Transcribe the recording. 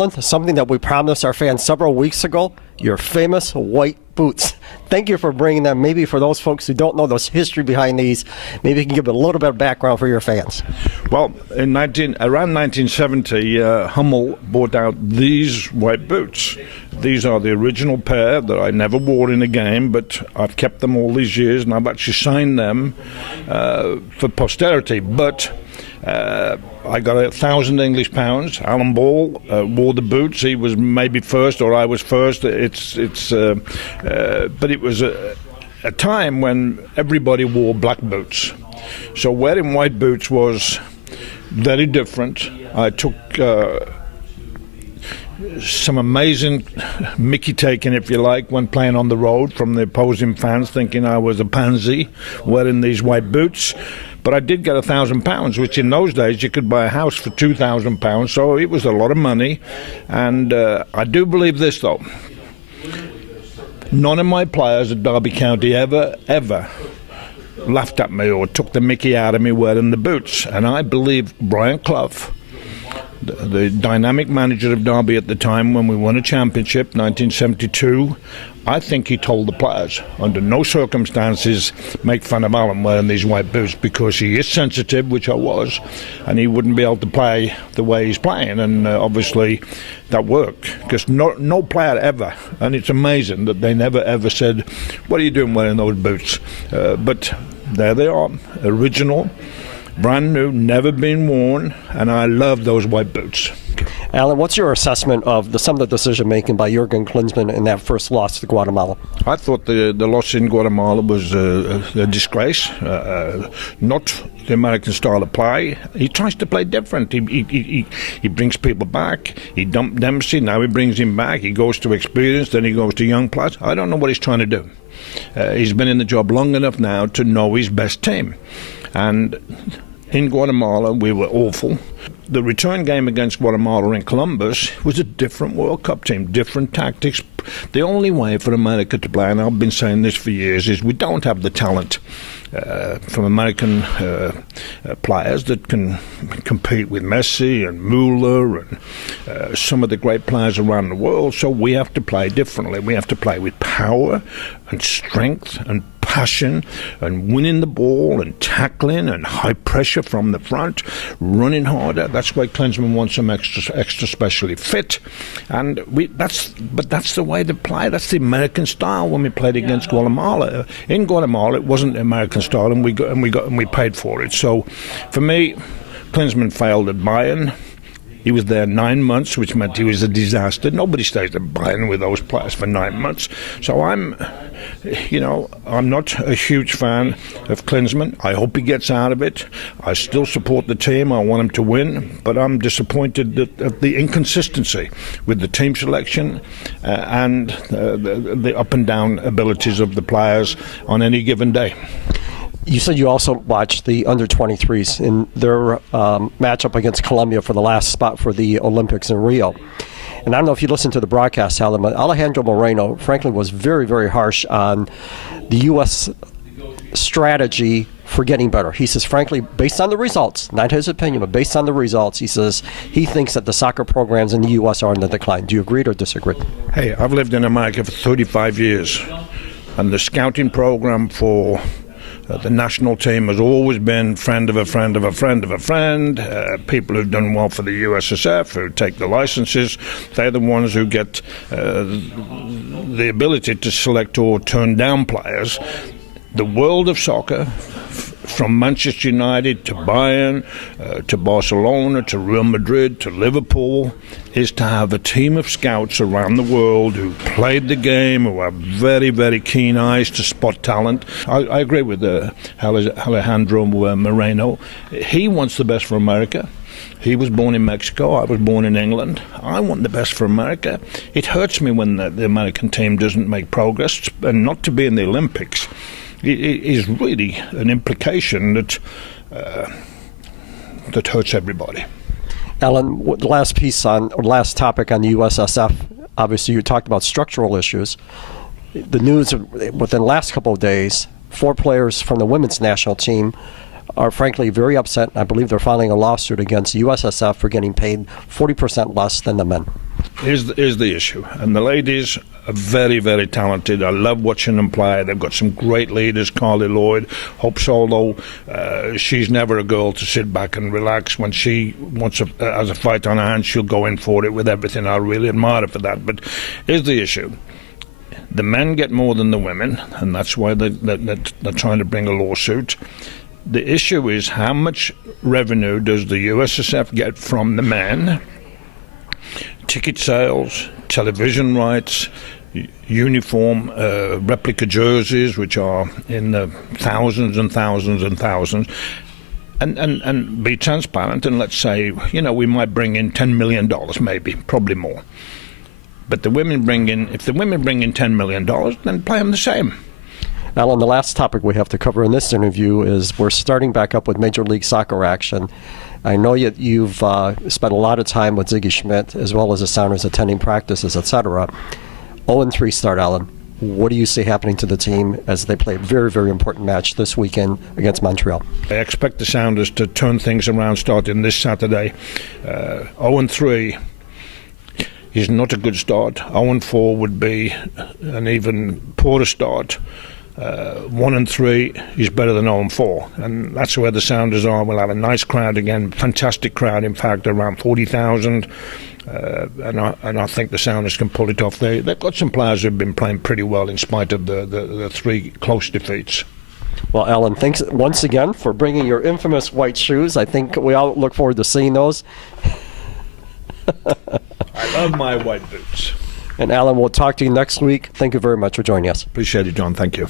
Alan, something that we promised our fans several weeks ago, your famous white boots. Thank you for bringing them. Maybe for those folks who don't know the history behind these, maybe you can give a little bit of background for your fans. Well, around 1970, Hummel brought out these white boots. These are the original pair that I never wore in a game, but I've kept them all these years, and I've actually signed them for posterity. But I got 1,000 English pounds. Alan Ball wore the boots. He was maybe first, or I was first. But it was a time when everybody wore black boots. So wearing white boots was very different. I took some amazing mickey taking, if you like, when playing on the road from the opposing fans, thinking I was a pansy wearing these white boots. But I did get £1,000, which in those days you could buy a house for £2,000, so it was a lot of money. And I do believe this, though. None of my players at Derby County ever laughed at me or took the mickey out of me wearing the boots. And I believe Brian Clough, the dynamic manager of Derby at the time when we won a championship, 1972, I think he told the players, under no circumstances make fun of Alan wearing these white boots, because he is sensitive, which I was, and he wouldn't be able to play the way he's playing. And obviously that worked, because no player ever, and it's amazing that they never ever said, what are you doing wearing those boots? But there they are, original, brand new, never been worn, and I love those white boots. Alan, what's your assessment of some of the decision-making by Jurgen Klinsmann in that first loss to Guatemala? I thought the loss in Guatemala was a disgrace, not the American style of play. He tries to play different. He brings people back. He dumped Dempsey, now he brings him back. He goes to experience, then he goes to young players. I don't know what he's trying to do. He's been in the job long enough now to know his best team. And in Guatemala, we were awful. The return game against Guatemala in Columbus was a different World Cup team, different tactics. The only way for America to play, and I've been saying this for years, is we don't have the talent from American players that can compete with Messi and Mueller and some of the great players around the world. So we have to play differently. We have to play with power and strength and passion and winning the ball and tackling and high pressure from the front, running harder. That's why Klinsmann wants some extra specially fit, and that's the way to play. That's the American style. When we played against Guatemala, in Guatemala it wasn't the American style, and we paid for it. So for me, Klinsmann failed at Bayern. He was there 9 months, which meant he was a disaster. Nobody stays at Bayern with those players for 9 months. So I'm not a huge fan of Klinsmann. I hope he gets out of it. I still support the team. I want him to win. But I'm disappointed at the inconsistency with the team selection and the up and down abilities of the players on any given day. You said you also watched the under-23s in their matchup against Colombia for the last spot for the Olympics in Rio. And I don't know if you listened to the broadcast, Alan, but Alejandro Moreno, frankly, was very, very harsh on the U.S. strategy for getting better. He says, frankly, based on the results, not his opinion, but based on the results, he says he thinks that the soccer programs in the U.S. are in the decline. Do you agree or disagree? Hey, I've lived in America for 35 years, and the scouting program for the national team has always been friend of a friend of a friend of a friend. People who've done well for the USSF, who take the licenses, they're the ones who get the ability to select or turn down players. The world of soccer, from Manchester United to Bayern, to Barcelona, to Real Madrid, to Liverpool, is to have a team of scouts around the world who played the game, who have very, very keen eyes to spot talent. I agree with Alejandro Moreno. He wants the best for America. He was born in Mexico. I was born in England. I want the best for America. It hurts me when the American team doesn't make progress, and not to be in the Olympics. It is really an implication that hurts everybody. Alan, the last topic on the USSF, obviously you talked about structural issues. The news within the last couple of days, 4 players from the women's national team are frankly very upset. I believe they're filing a lawsuit against the USSF for getting paid 40% less than the men. is the issue. And the ladies are very, very talented. I love watching them play. They've got some great leaders, Carly Lloyd, Hope Solo. She's never a girl to sit back and relax. When she has a fight on her hands, she'll go in for it with everything. I really admire her for that. But here's the issue. The men get more than the women, and that's why they're trying to bring a lawsuit. The issue is how much revenue does the USSF get from the men? Ticket sales, television rights, uniform, replica jerseys, which are in the thousands and thousands and thousands. And be transparent and let's say, we might bring in $10 million, maybe, probably more. But if the women bring in $10 million, then play them the same. Alan, the last topic we have to cover in this interview is we're starting back up with Major League Soccer action. I know you've spent a lot of time with Ziggy Schmidt as well as the Sounders attending practices, etc. 0-3 start, Alan. What do you see happening to the team as they play a very, very important match this weekend against Montreal? I expect the Sounders to turn things around starting this Saturday. 0-3 is not a good start. 0-4 would be an even poorer start. 1-3 is better than 0-4, and that's where the Sounders are. We'll have a nice crowd again, fantastic crowd, in fact, around 40,000. And I think the Sounders can pull it off. They've got some players who've been playing pretty well in spite of the three close defeats. Well, Alan, thanks once again for bringing your infamous white shoes. I think we all look forward to seeing those. I love my white boots. And Alan, we'll talk to you next week. Thank you very much for joining us. Appreciate it, John. Thank you.